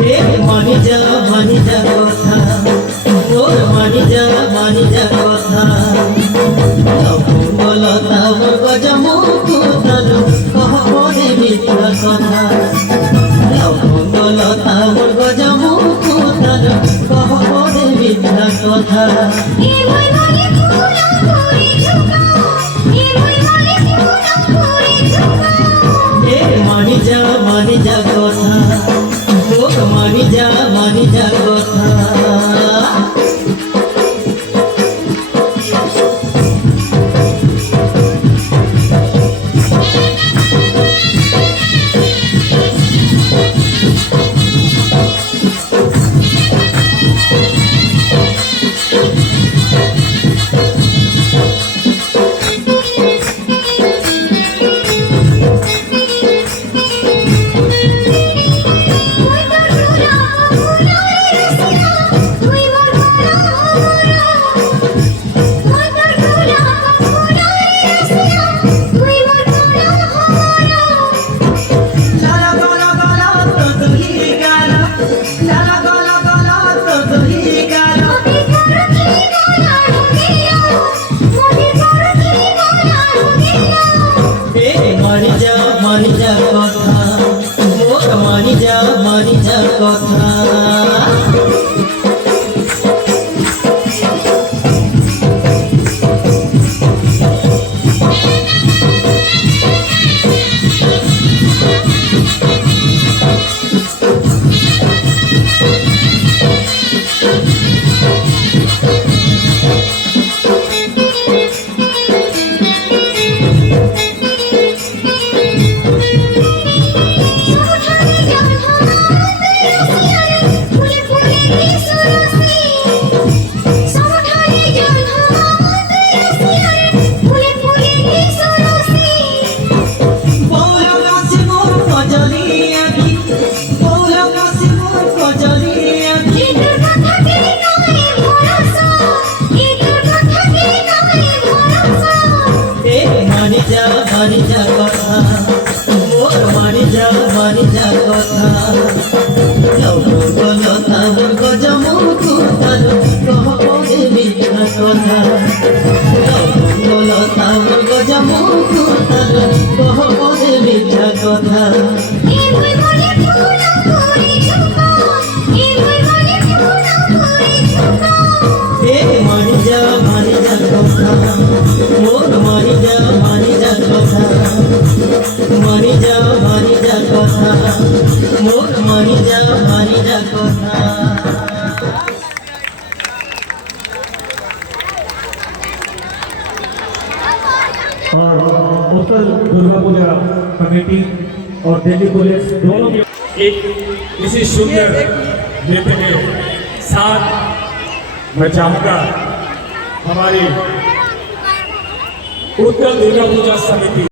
মানি যা কথা তোর মানি যা কথা বলতা মোর গজমুখ তার কহবনে মিথ্যা কথা বলতা মোর গজমুখ তার কহবনে মিথ্যা কথা মানি যা কথা তোর মানি যা কথা মানি যা কথা মোর মানি যা কথা মানি যা কথা মোর মানি যা কথা লতা মোর গজমুখ তার কহবনে মিথ্যা কথা লতা মোর গজমুখ তার কহবনে মিথ্যা কথা মানি যা কথা মোর মানি যা কথা মানি যা কথা মোর মানি যা কথা और उत्तर दुर्गा पूजा कमेटी और दिल्ली पुलिस दोनों के एक इसी सुंदर नृत्य के साथ मैं चाहूँगा हमारी उत्तर दुर्गा पूजा समिति